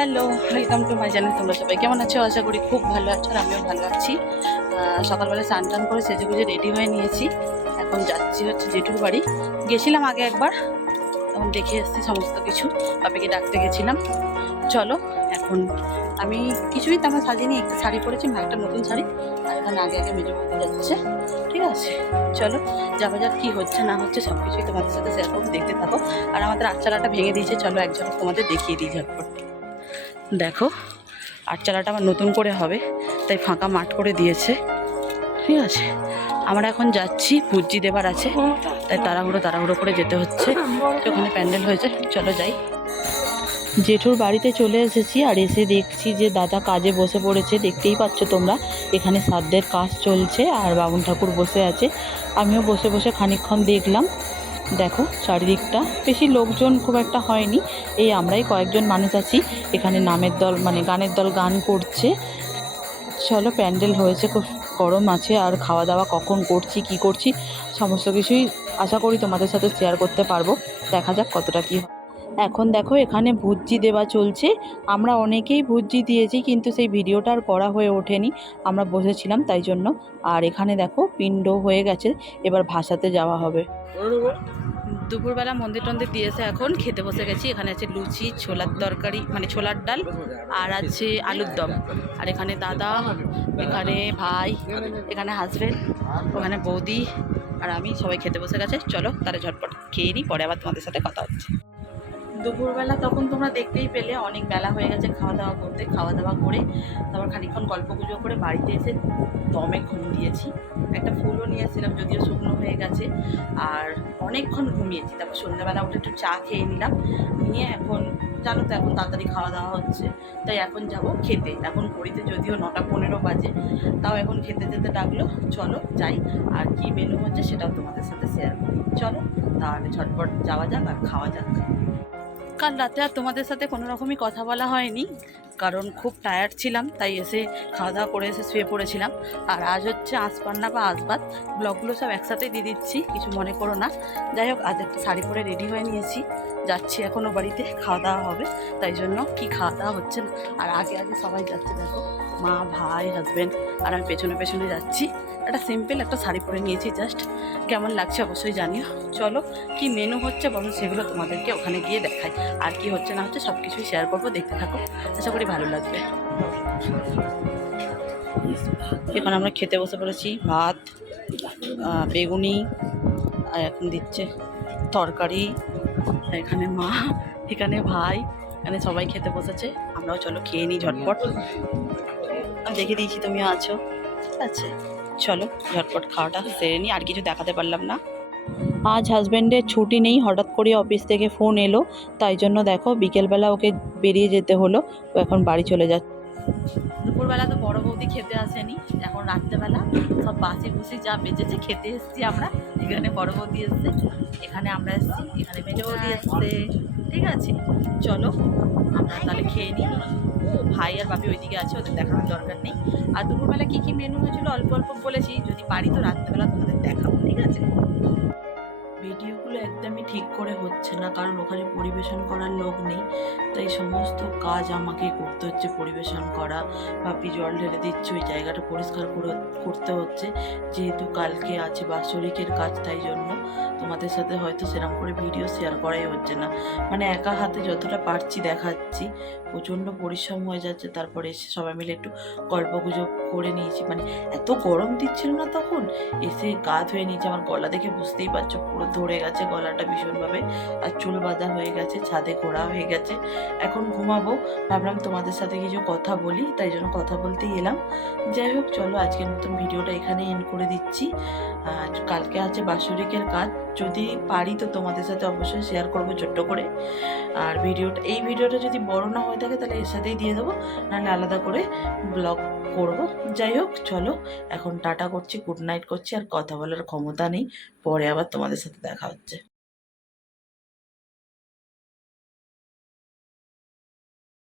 Hello, welcome to my channel, তোমরা সবাই কেমন আছো? আশা করি খুব ভালো আছো আর আমিও ভালো আছি। সকালবেলা স্নান টান করে সেজে গুজে রেডি হয়ে নিয়েছি। এখন যাচ্ছি হচ্ছে জেঠুর বাড়ি। গেছিলাম আগে একবার, তখন দেখে এসেছি সমস্ত কিছু। বাপিকে ডাকতে গেছিলাম। চলো, এখন আমি কিছুই তেমন সাজিনি একটা শাড়ি পরেছি একটা নতুন শাড়ি। আর এখানে আগে আগে মেজে বলতে যাচ্ছে। ঠিক আছে, চলো, যাওয়া যাক কী হচ্ছে, না হচ্ছে সব কিছুই তোমাদের সাথে শেয়ার দেখতে থাকো। আর আমাদের আটচালাটা ভেঙে দিয়েছে, চলো একজন তোমাদের দেখিয়ে দিই ঝটপট। দেখো আর আটচালাটা আমার নতুন করে হবে, তাই ফাঁকা মাঠ করে দিয়েছে। ঠিক আছে, আমরা এখন যাচ্ছি ভুজি দেবার আছে, তাই তাড়াহুড়ো তাড়াহুড়ো করে যেতে হচ্ছে। ওখানে প্যান্ডেল হয়েছে, চলো যাই। জেঠুর বাড়িতে চলে এসেছি, আর এসে দেখছি যে দাদা কাজে বসে পড়েছে, দেখতেই পাচ্ছ তোমরা, এখানে সাধ্যের কাজ চলছে, আর বামুন ঠাকুর বসে আছে। আমিও বসে বসে খানিকক্ষণ দেখলাম। দেখো, চারিদিকটা। বেশি লোকজন খুব একটা হয়নি। এই আমরাই কয়েকজন মানুষ আছি। এখানে নামের দল মানে গানের দল গান করছে। চলো, প্যান্ডেল হয়েছে, খুব গরম আছে। আর খাওয়া দাওয়া কখন করছি, কি করছি, সমস্ত কিছুই আশা করি তোমাদের সাথে শেয়ার করতে পারব। দেখা যাক কতটা কি এখন দেখো, এখানে ভুজি দেওয়া চলছে। আমরা অনেকেই ভুজি দিয়েছি, কিন্তু সেই ভিডিওটা আর করা হয়ে ওঠেনি। আমরা বসেছিলাম তাই জন্য। আর এখানে দেখো পিণ্ড হয়ে গেছে। এবার ভাসাতে যাওয়া হবে। দুপুরবেলা মন্দির টন্দির দিয়েছে, এখন খেতে বসে গেছি। এখানে আছে লুচি, ছোলার তরকারি মানে ছোলার ডাল, আর আছে আলুর দম। আর এখানে দাদা, এখানে ভাই, এখানে হাজবেন্ড ওখানে বৌদি, আর আমি সবাই খেতে বসে গেছে। চলো তারা ঝটপট খেয়ে নিই পরে আবার তোমাদের সাথে কথা হচ্ছে। দুপুরবেলা তখন তোমরা দেখতেই পেলে অনেক বেলা হয়ে গেছে খাওয়া দাওয়া করতে খাওয়া দাওয়া করে তারপর খানিকক্ষণ গল্প গুজব করে বাড়িতে এসে দমে ঘুম দিয়েছি। একটা ফুলও নিয়ে এসেছিলাম যদিও শুকনো হয়ে গেছে। আর অনেকক্ষণ ঘুমিয়েছি, তারপর সন্ধ্যাবেলা উঠে একটু চা খেয়ে নিলাম। নিয়ে এখন, জানো তো এখন তাড়াতাড়ি খাওয়া দাওয়া হচ্ছে, তাই এখন যাব খেতে। এখন ঘড়িতে যদিও নটা পনেরো বাজে, তাও এখন খেতে যেতে ডাকলো চলো যাই, আর কি মেনু হচ্ছে সেটাও তোমাদের সাথে শেয়ার করি। চলো তাহলে ঝটপট যাওয়া যাক আর খাওয়া যাক। কাল রাতে আর তোমাদের সাথে কোনো রকমই কথা বলা হয়নি। কারণ খুব টায়ার্ড ছিলাম, তাই এসে খাওয়া দাওয়া করে এসে শুয়ে পড়েছিলাম। আর আজ হচ্ছে আঁশপান্না বা আসবাদ ব্লগগুলো সব একসাথেই দিয়ে দিচ্ছি, কিছু মনে করো না। যাই হোক, আজ একটা শাড়ি পরে রেডি হয়ে নিয়েছি, যাচ্ছি এখনও বাড়িতে, খাওয়া দাওয়া হবে, তাই জন্য কি খাওয়া দাওয়া হচ্ছে না। আর আগে আগে সবাই যাচ্ছে, দেখো, মা, ভাই হাজব্যান্ড আর আমি পেছনে পেছনে যাচ্ছি। একটা সিম্পল একটা শাড়ি পরে নিয়েছি জাস্ট কেমন লাগছে অবশ্যই জানিও। চলো, কি মেনু হচ্ছে বলো, সেগুলো তোমাদেরকে ওখানে গিয়ে দেখাই। আর কি হচ্ছে না হচ্ছে সব কিছুই শেয়ার করব, দেখতে থাকো। আশা করি ভালো লাগবে। এখন আমরা খেতে বসে পড়েছি। ভাত বেগুনি, আর এখন দিচ্ছে তরকারি। এখানে মা, এখানে ভাই, এখানে সবাই খেতে বসেছে। আমরাও চলো খেয়ে নিই ঝটপট। দেখে দিয়েছি তুমি আছো। ঠিক আছে, চলো ঝটপট খাওয়াটা সেরে নিই। আর কিছু দেখাতে পারলাম না। আজ হাজব্যান্ডের ছুটি নেই, হঠাৎ করে অফিস থেকে ফোন এলো। তাই জন্য দেখো, বিকেলবেলা ওকে বেরিয়ে যেতে হলো, ও এখন বাড়ি চলে যাচ্ছে। দুপুরবেলা তো বড় বৌদি খেতে আসেনি, এখন রাত্রেবেলা সব বাসি বুসি যা বেঁচেছে খেতে এসেছি আমরা। এখানে বড় বৌদি এসছে, এখানে আমরা এসেছি, এখানে মেজো বৌদি এসছে, ঠিক আছে? চলো, আমরা তাহলে খেয়ে নিই। ভাই আর বাপি ওইদিকে আছে, ওদের দেখানোর দরকার নেই। আর দুপুরবেলা কী কী মেনু হয়েছিল, অল্প অল্প বলেছি, যদি পারি তো রাত্রেবেলা তোমাদের দেখাবো, ঠিক আছে? ঠিক করে হচ্ছে না, কারণ ওখানে পরিবেশন করার লোক নেই। তাই সমস্ত কাজ আমাকে করতে হচ্ছে, পরিবেশন করা ভাবি জল ঢেলে দিচ্ছে, ওই জায়গাটা পরিষ্কার করে করতে হচ্ছে। যেহেতু কালকে আছে বাৎসরিকের কাজ, তাই জন্য তোমাদের সাথে হয়তো সেরকম করে ভিডিও শেয়ার করাই হচ্ছে না। মানে একা হাতে যতটা পারছি দেখাচ্ছি প্রচণ্ড পরিশ্রম হয়ে যাচ্ছে, তারপরে এসে সবাই মিলে একটু গল্প গুজব করে নিয়েছি। মানে এত গরম দিচ্ছিল না তখন? এসে গা ধুয়ে নিয়েছি, আমার গলা দেখে বুঝতেই পারছ, পুরো ধরে গেছে গলাটা ভীষণভাবে। আর চুল বাঁধা হয়ে গেছে, ছাদে ঘোরা হয়ে গেছে। এখন ঘুমাবো, ভাবলাম তোমাদের সাথে কিছু কথা বলি, তাই জন্য কথা বলতেই এলাম। যাই হোক, চলো আজকের মতন ভিডিওটা এখানে এন্ড করে দিচ্ছি। কালকে আছে বাৎসরিকের কাজ, যদি পারি তো তোমাদের সাথে অবশ্যই শেয়ার করব ছোট্ট করে। আর ভিডিওটা, এই ভিডিওটা যদি বড় না হয়ে থাকে তাহলে এর সাথেই দিয়ে দেবো। নাহলে আলাদা করে ব্লগ করব। যাই হোক, চলো, এখন টাটা করছি গুড নাইট করছি, আর কথা বলার ক্ষমতা নেই। পরে আবার তোমাদের সাথে দেখা হচ্ছে।